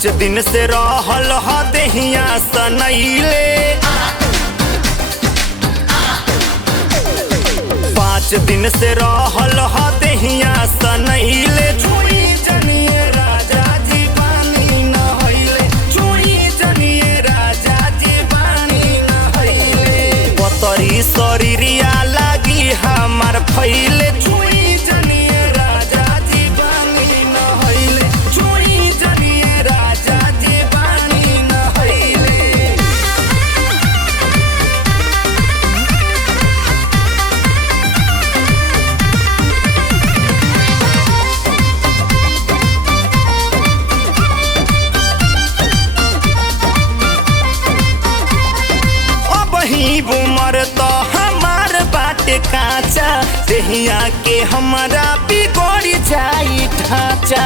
5 दिन से रहल ह देहिया सनैले 5 दिन से रहल ह देहिया सनैले छुई जनिए राजा जी पानी नहैले छुई जनिए राजा जी पानी नहैले पतरी शरीरिया लागी हमार फैले छुई जनिए राजा जी पानी नहैले छुई जनिए राजा जी पानी नहैले। उमर तो हमार बाटे काचा देहिया के हमारा बिगड़ जाई ढांचा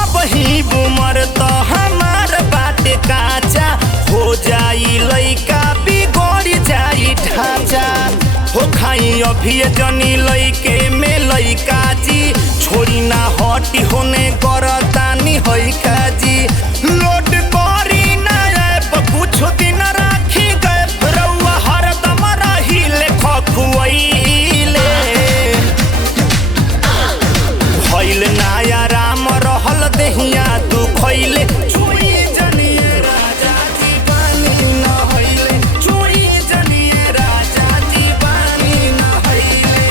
अब ही उमर तो हमार बाटे काचा हो जाई लइका बिगड़ जाई ढांचा हो खाई अभी जनी लइके में लइका जी छोड़ी ना हटी होने करतानी हइका जी लोट करी ना कुछ दिन राखी गए रउआ हरदम रहिले खखुआइले भइल नाया राम रहल देहिया तू खइले छुई जनिए राजा जी पानी नहैले छुई जनिए राजा जी पानी नहैले।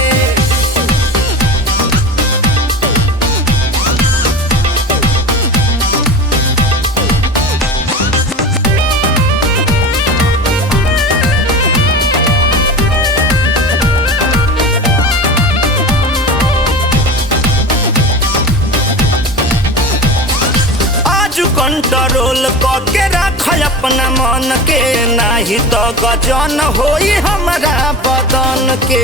कंट्रोल करके रख अपना मन के नाही तो गजन होई हमारा बदन के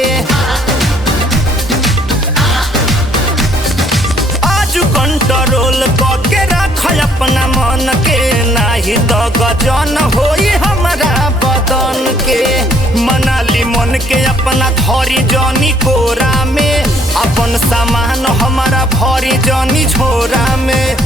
आज कंट्रोल करके रख अपना मन के नाही तो गजन होई हमारा बदन के मनाली मन के अपना धरी जनी कोरा में अपन सामान हमारा भरी जनी झोरा में